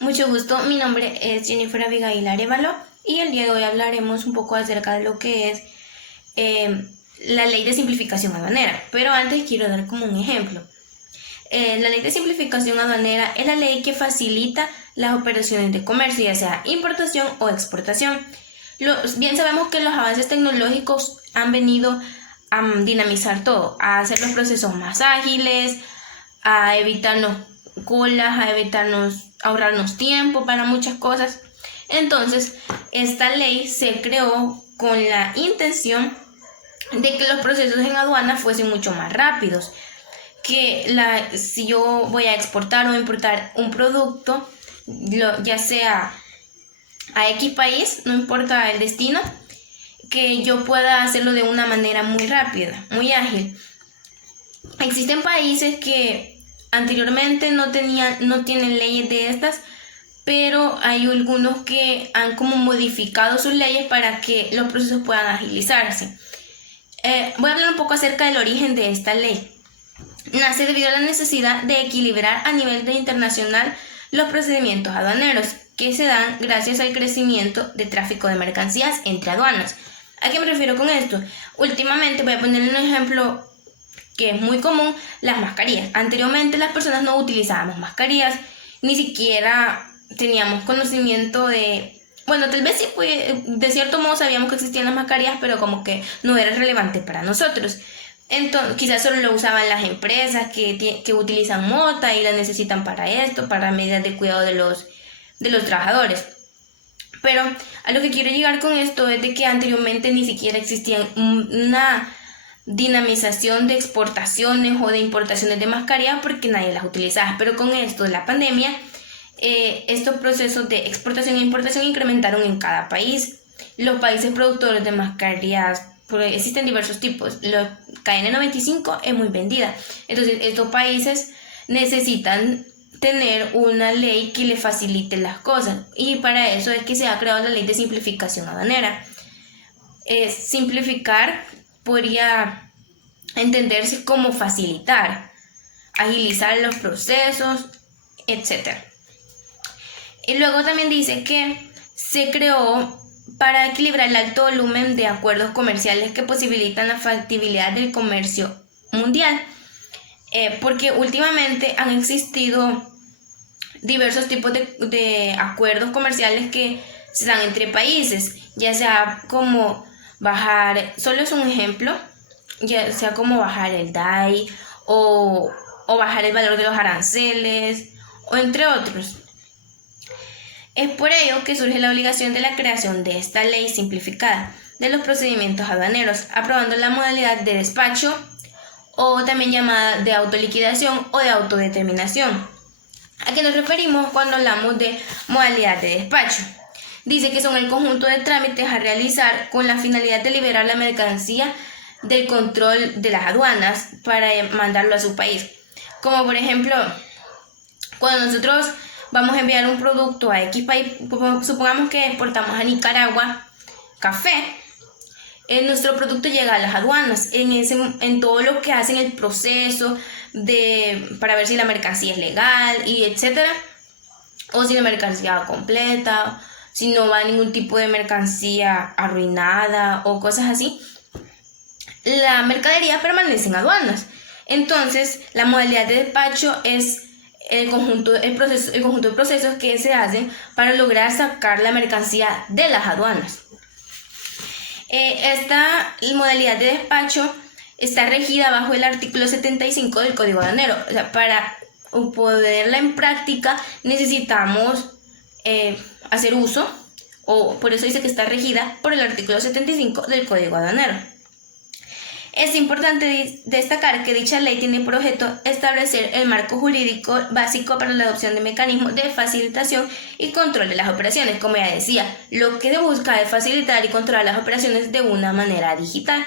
Mucho gusto, mi nombre es Jennifer Abigail Arévalo y el día de hoy hablaremos un poco acerca de lo que es la ley de simplificación aduanera. Pero antes quiero dar como un ejemplo. La ley de simplificación aduanera es la ley que facilita las operaciones de comercio, ya sea importación o exportación. Bien sabemos que los avances tecnológicos han venido a dinamizar todo, a hacer los procesos más ágiles, a evitarnos colas, ahorrarnos tiempo para muchas cosas. Entonces, esta ley se creó con la intención de que los procesos en aduana fuesen mucho más rápidos. Si yo voy a exportar o importar un producto, ya sea a X país, no importa el destino, que yo pueda hacerlo de una manera muy rápida, muy ágil. Existen países que anteriormente no tienen leyes de estas, pero hay algunos que han como modificado sus leyes para que los procesos puedan agilizarse. Voy a hablar un poco acerca del origen de esta ley. Nace debido a la necesidad de equilibrar a nivel internacional los procedimientos aduaneros que se dan gracias al crecimiento de tráfico de mercancías entre aduanas. ¿A qué me refiero con esto? Últimamente voy a poner un ejemplo que es muy común, las mascarillas. Anteriormente las personas no utilizábamos mascarillas, ni siquiera teníamos conocimiento bueno, tal vez sí, de cierto modo sabíamos que existían las mascarillas, pero como que no era relevante para nosotros. Entonces, quizás solo lo usaban las empresas que utilizan mota y la necesitan para esto, para medidas de cuidado de los trabajadores. Pero a lo que quiero llegar con esto es de que anteriormente ni siquiera existía una dinamización de exportaciones o de importaciones de mascarillas porque nadie las utilizaba. Pero con esto de la pandemia, estos procesos de exportación e importación incrementaron en cada país. Los países productores de mascarillas, porque existen diversos tipos, la KN95 es muy vendida. Entonces estos países necesitan tener una ley que le facilite las cosas, y para eso es que se ha creado la ley de simplificación aduanera. Simplificar podría entenderse como facilitar, agilizar los procesos, etc. Y luego también dice que se creó para equilibrar el alto volumen de acuerdos comerciales que posibilitan la factibilidad del comercio mundial, porque últimamente han existido diversos tipos de acuerdos comerciales que se dan entre países, ya sea como solo es un ejemplo, ya sea como bajar el DAI o bajar el valor de los aranceles, o entre otros. Es por ello que surge la obligación de la creación de esta ley simplificada de los procedimientos aduaneros, aprobando la modalidad de despacho, o también llamada de autoliquidación o de autodeterminación. ¿A qué nos referimos cuando hablamos de modalidad de despacho? Dice que son el conjunto de trámites a realizar con la finalidad de liberar la mercancía del control de las aduanas para mandarlo a su país. Como por ejemplo, cuando nosotros vamos a enviar un producto a X país, supongamos que exportamos a Nicaragua café, nuestro producto llega a las aduanas, en todo lo que hacen el proceso para ver si la mercancía es legal y etcétera, o si la mercancía va completa, si no va ningún tipo de mercancía arruinada o cosas así. La mercadería permanece en aduanas. Entonces, la modalidad de despacho es el conjunto de procesos que se hacen para lograr sacar la mercancía de las aduanas. Esta modalidad de despacho está regida bajo el artículo 75 del Código Aduanero. O sea, para ponerla en práctica necesitamos hacer uso, o por eso dice que está regida por el artículo 75 del Código Aduanero. Es importante destacar que dicha ley tiene por objeto establecer el marco jurídico básico para la adopción de mecanismos de facilitación y control de las operaciones. Como ya decía, lo que se busca es facilitar y controlar las operaciones de una manera digital.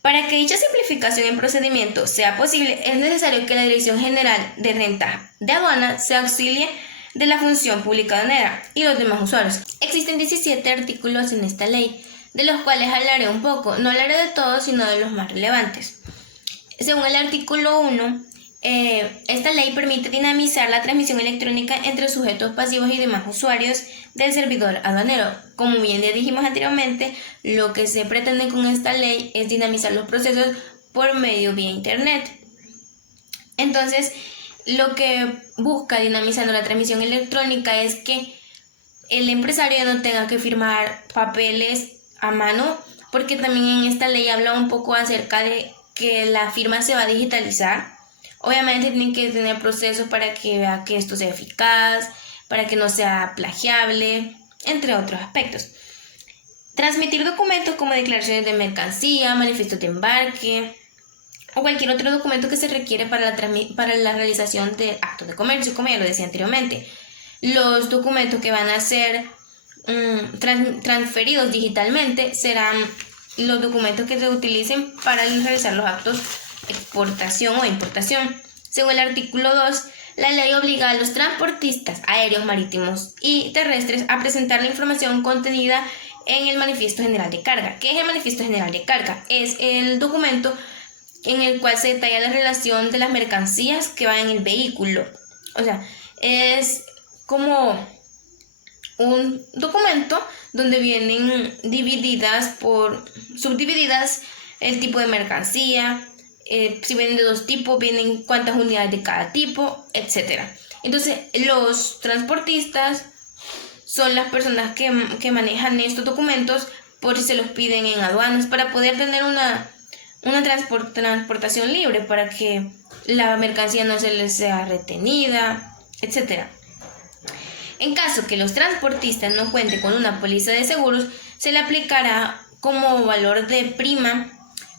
Para que dicha simplificación en procedimiento sea posible, es necesario que la Dirección General de Renta de Aduana se auxilie de la Función Pública Aduanera y los demás usuarios. Existen 17 artículos en esta ley, de los cuales hablaré un poco. No hablaré de todos, sino de los más relevantes. Según el artículo 1, esta ley permite dinamizar la transmisión electrónica entre sujetos pasivos y demás usuarios del servidor aduanero. Como bien ya dijimos anteriormente, lo que se pretende con esta ley es dinamizar los procesos por medio vía Internet. Entonces, lo que busca dinamizando la transmisión electrónica es que el empresario no tenga que firmar papeles a mano, porque también en esta ley habla un poco acerca de que la firma se va a digitalizar. Obviamente tienen que tener procesos para que vea que esto sea eficaz, para que no sea plagiable, entre otros aspectos. Transmitir documentos como declaraciones de mercancía, manifiestos de embarque o cualquier otro documento que se requiere para la realización de actos de comercio, como ya lo decía anteriormente. Los documentos que van a ser transferidos digitalmente serán los documentos que se utilicen para realizar los actos de exportación o importación. Según el artículo 2, la ley obliga a los transportistas aéreos, marítimos y terrestres a presentar la información contenida en el Manifiesto General de Carga. ¿Qué es el Manifiesto General de Carga? Es el documento en el cual se detalla la relación de las mercancías que van en el vehículo. O sea, es como un documento donde vienen subdivididas el tipo de mercancía, si vienen de dos tipos, vienen cuántas unidades de cada tipo, etc. Entonces, los transportistas son las personas que manejan estos documentos por si se los piden en aduanas para poder tener una transportación libre, para que la mercancía no se les sea retenida, etc. En caso que los transportistas no cuenten con una póliza de seguros, se le aplicará como valor de prima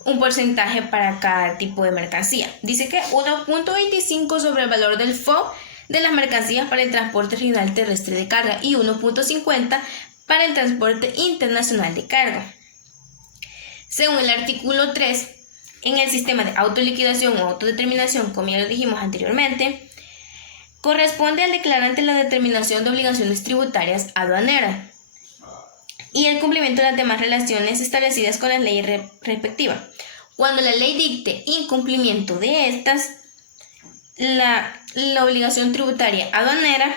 un porcentaje para cada tipo de mercancía. Dice que 1.25 sobre el valor del FOB de las mercancías para el transporte regional terrestre de carga y 1.50 para el transporte internacional de carga. Según el artículo 3, en el sistema de autoliquidación o autodeterminación, como ya lo dijimos anteriormente, corresponde al declarante la determinación de obligaciones tributarias aduaneras y el cumplimiento de las demás relaciones establecidas con la ley respectiva. Cuando la ley dicte incumplimiento de estas, la obligación tributaria aduanera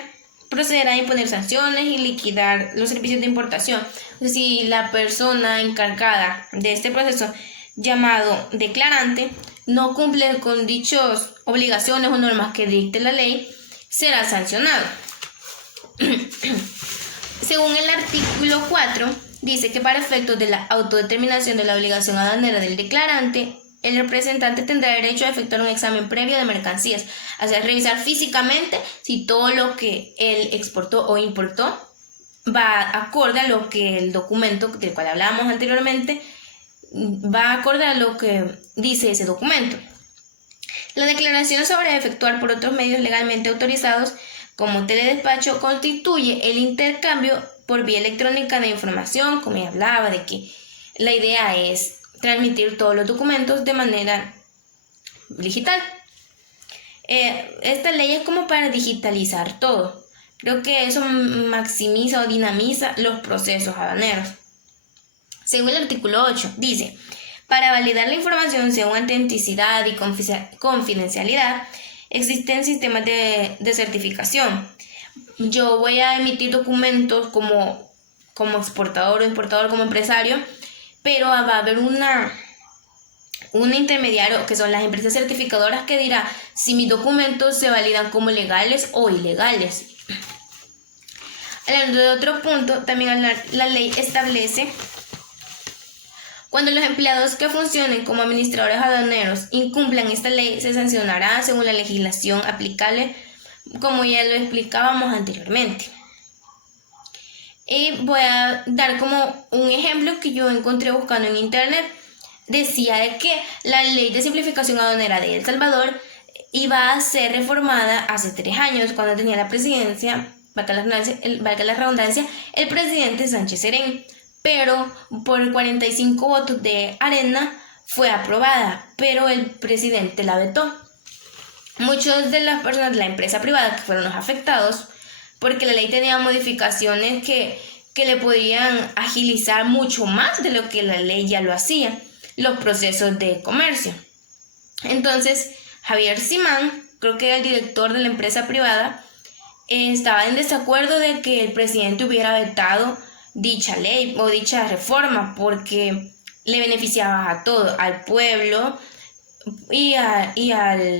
procederá a imponer sanciones y liquidar los servicios de importación. O sea, si la persona encargada de este proceso, llamado declarante, no cumple con dichas obligaciones o normas que dicte la ley, será sancionado. Según el artículo 4, dice que para efectos de la autodeterminación de la obligación aduanera del declarante, el representante tendrá derecho a efectuar un examen previo de mercancías, o sea, revisar físicamente si todo lo que él exportó o importó va acorde a lo que el documento del cual hablábamos anteriormente, va acorde a lo que dice ese documento. La declaración sobre efectuar por otros medios legalmente autorizados como teledespacho constituye el intercambio por vía electrónica de información, como ya hablaba, de que la idea es transmitir todos los documentos de manera digital. Esta ley es como para digitalizar todo. Creo que eso maximiza o dinamiza los procesos aduaneros. Según el artículo 8, dice: para validar la información según autenticidad y confidencialidad, existen sistemas de certificación. Yo voy a emitir documentos como exportador o importador, como empresario, pero va a haber un intermediario que son las empresas certificadoras que dirá si mis documentos se validan como legales o ilegales. Hablando de otro punto, también la ley establece: cuando los empleados que funcionen como administradores aduaneros incumplan esta ley, se sancionará según la legislación aplicable, como ya lo explicábamos anteriormente. Y voy a dar como un ejemplo que yo encontré buscando en internet. Decía de que la ley de simplificación aduanera de El Salvador iba a ser reformada hace 3 años, cuando tenía la presidencia, valga la redundancia, el presidente Sánchez Serén. Pero por 45 votos de Arena fue aprobada, pero el presidente la vetó. Muchas de las personas de la empresa privada que fueron los afectados, porque la ley tenía modificaciones que le podían agilizar mucho más de lo que la ley ya lo hacía, los procesos de comercio. Entonces, Javier Simán, creo que era el director de la empresa privada, estaba en desacuerdo de que el presidente hubiera vetado dicha ley o dicha reforma porque le beneficiaba a todo, al pueblo y a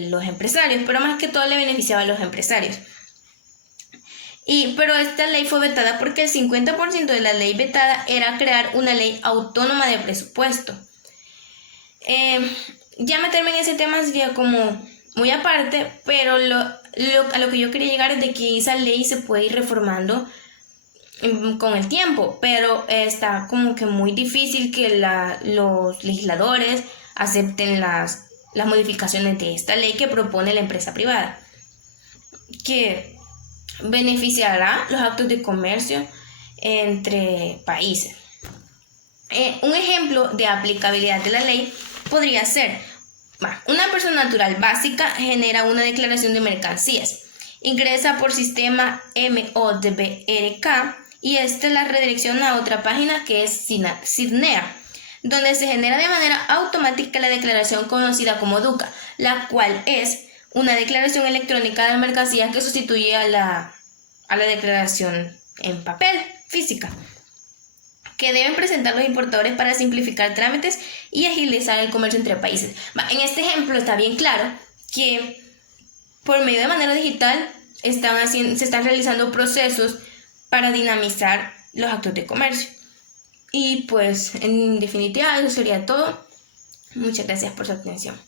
los empresarios, pero más que todo le beneficiaba a los empresarios. Pero esta ley fue vetada porque el 50% de la ley vetada era crear una ley autónoma de presupuesto. Ya meterme en ese tema sería como muy aparte, pero a lo que yo quería llegar es de que esa ley se puede ir reformando con el tiempo, pero está como que muy difícil que los legisladores acepten las modificaciones de esta ley que propone la empresa privada, que beneficiará los actos de comercio entre países. Un ejemplo de aplicabilidad de la ley podría ser: una persona natural básica genera una declaración de mercancías, ingresa por sistema MODBRK y esta la redirecciona a otra página que es SIDNEA, donde se genera de manera automática la declaración conocida como DUCA, la cual es una declaración electrónica de mercancías que sustituye a la declaración en papel, física, que deben presentar los importadores para simplificar trámites y agilizar el comercio entre países. En este ejemplo está bien claro que por medio de manera digital se están realizando procesos para dinamizar los actos de comercio. Y pues en definitiva eso sería todo. Muchas gracias por su atención.